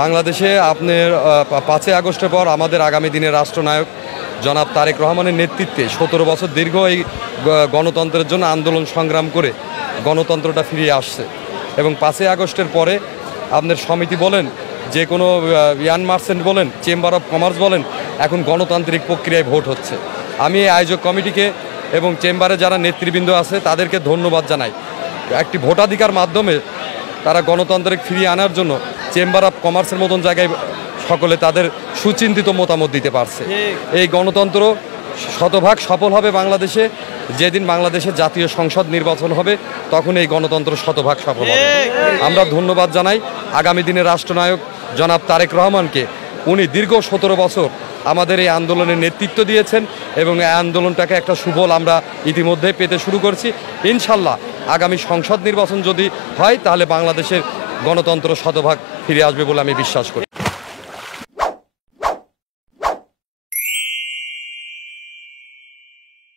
বাংলাদেশে আপনার 5ই আগস্টের পর আমাদের আগামী দিনের রাষ্ট্রনায়ক জনাব তারেক রহমানের নেতৃত্বে 17 বছর দীর্ঘ এই গণতন্ত্রের জন্য আন্দোলন সংগ্রাম করে গণতন্ত্রটা ফিরিয়ে আসছে। এবং 5ই আগস্টের পরে আপনার সমিতি বলেন, যে কোনো ইয়ান মার্চেন্ট বলেন, চেম্বার অফ কমার্স বলেন, এখন গণতান্ত্রিক প্রক্রিয়ায় ভোট হচ্ছে। আমি এই আয়োজক কমিটিকে এবং চেম্বারে যারা নেতৃবৃন্দ আছে তাদেরকে ধন্যবাদ জানাই। একটি ভোটাধিকার মাধ্যমে তারা গণতন্ত্রিক ফিরিয়ে আনার জন্য চেম্বার অফ কমার্সের মতন জায়গায় সকলে তাদের সুচিন্তিত মতামত দিতে পারছে। এই গণতন্ত্র শতভাগ সফল হবে বাংলাদেশে যেদিন বাংলাদেশে জাতীয় সংসদ নির্বাচন হবে, তখন এই গণতন্ত্র শতভাগ সফল হবে। আমরা ধন্যবাদ জানাই আগামী দিনের রাষ্ট্রনায়ক জনাব তারেক রহমানকে। উনি দীর্ঘ 17 বছর আমাদের এই আন্দোলনের নেতৃত্ব দিয়েছেন এবং এই আন্দোলনটাকে একটা সুফল আমরা ইতিমধ্যে পেতে শুরু করছি। ইনশাল্লাহ আগামী সংসদ নির্বাচন যদি হয় তাহলে বাংলাদেশের গণতন্ত্র শতভাগ ফিরে আসবে বলে আমি বিশ্বাস করি।